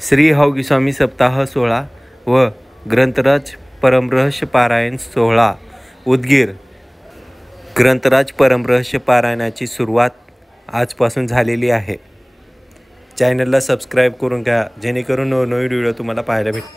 श्री हौगी स्वामी सप्ताह सोहळा व ग्रंथराज परमरहस्य पारायण सोहळा उदगीर। ग्रंथराज परमरहस्य पारायणाची सुरुवात आजपासून झालेली आहे। चॅनलला सबस्क्राईब करून घ्या जेणेकरून नवनवीन व्हिडिओ तुम्हाला पाहायला भेटेल।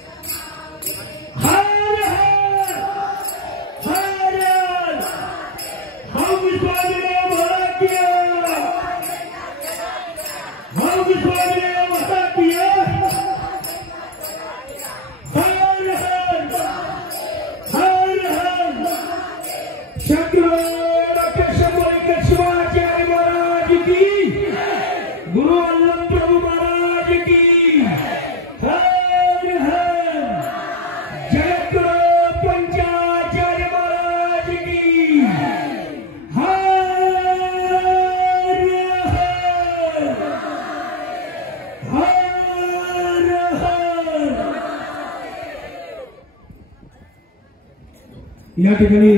या ठिकाणी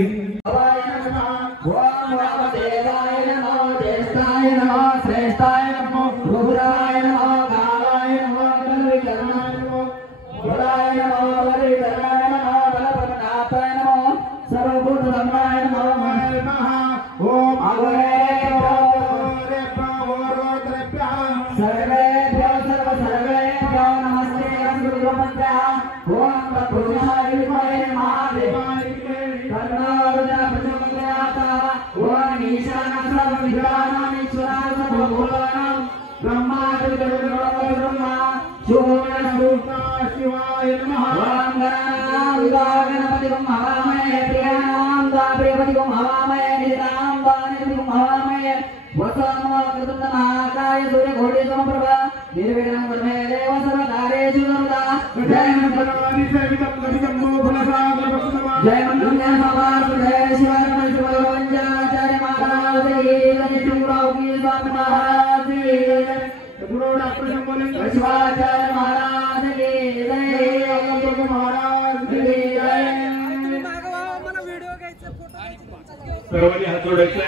सर्वांनी हात जोडायचे।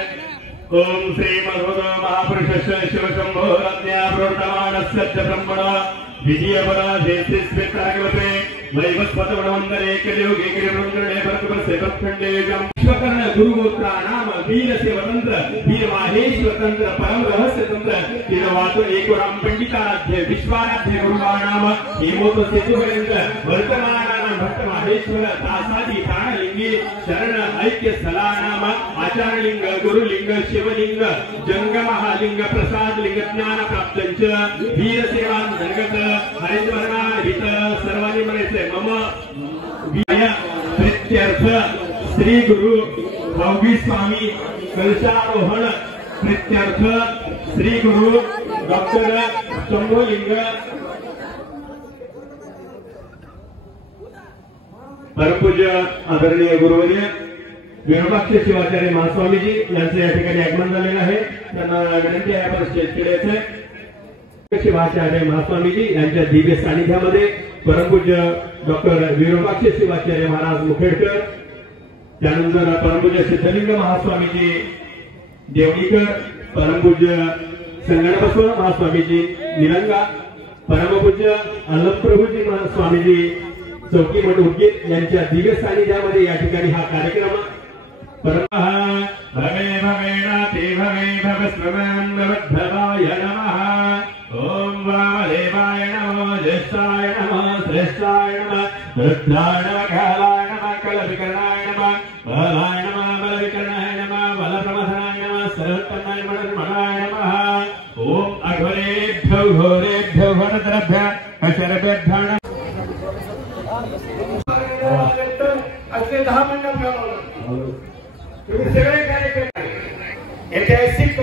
ओम श्री मधुर महापुरुषस्य शिवशंभो रत्न्याप्रवर्तमानस्य ब्रह्मण विजयपरा जयसे स्वेतागवते वैवस्पतवनवंदने कलियुगे गिरिवृंदने भरतवर्षे भक्खंडे विश्वकर्ण गुरुगोत्रा नाम वीर सेवतंत्र वीर माहेश्वर तंत्र परम रहस्य तंत्र तीन वाचन एक राम पंडिताराध्य विश्वाराध्य गुरुनाम हेमोत सेतुवेंद्र वर्तमान भक्त माहेश्वर दासादी प्राणलिंगी शरण ऐक्य सलानाम आचार्यलिंग गुरुलिंग शिवलिंग जंग महालिंग प्रसाद लिंग ज्ञान प्राप्तंच वीर सेवा जगत हरिद्वर्णा हित सर्वांनी म्हणायचे मम विय प्रीत्यर्थ श्री गुरु हौगी स्वामी कलशारोहण प्रीत्यर्थ श्री गुरु डॉक्टर शंभोलिंग परमपूज्य आदरणीय गुरुवर्य विरोपाक्ष शिवाचार्य महास्वामीजी यांचं या ठिकाणी आगमन झालेलं आहे। त्यांना विनंती आहे आपण स्टेजकडे यायचं। शिवाचार्य महास्वामीजी यांच्या दिव्य सानिध्यामध्ये परमपूज्य डॉक्टर विरोपाक्ष शिवाचार्य महाराज मुखेडकर, त्यानंतर परमपूज्य सिद्धलिंग महास्वामीजी देवणीकर, परमपूज्य संगणबसव महास्वामीजी निलंगा, परमपूज्य अल्लमप्रभूजी महास्वामीजी चौकी उदगीर यांच्या दिव्य सानिध्यामध्ये या ठिकाणी हा कार्यक्रम भवे भवेणाति भवे भवस्वमन्वद्भवाय नमः। ओम वामदेवाय नमः, ज्येष्ठाय नमः, श्रेष्ठाय नमः, रुद्राय नमः, कालाय नमः, कलविकरणाय नमः, बलाय नमः, बलविकरणाय नमः, बलप्रमथनाय नमः, सर्वोत्तमाय मनोरमाय नमः। ओम अघोरेभ्यो घोरेभ्यो घोरतरभ्यः अशरभ्यः असे 10 मंडप तुम्ही सगळे कार्यक्रम ऐतिहासिक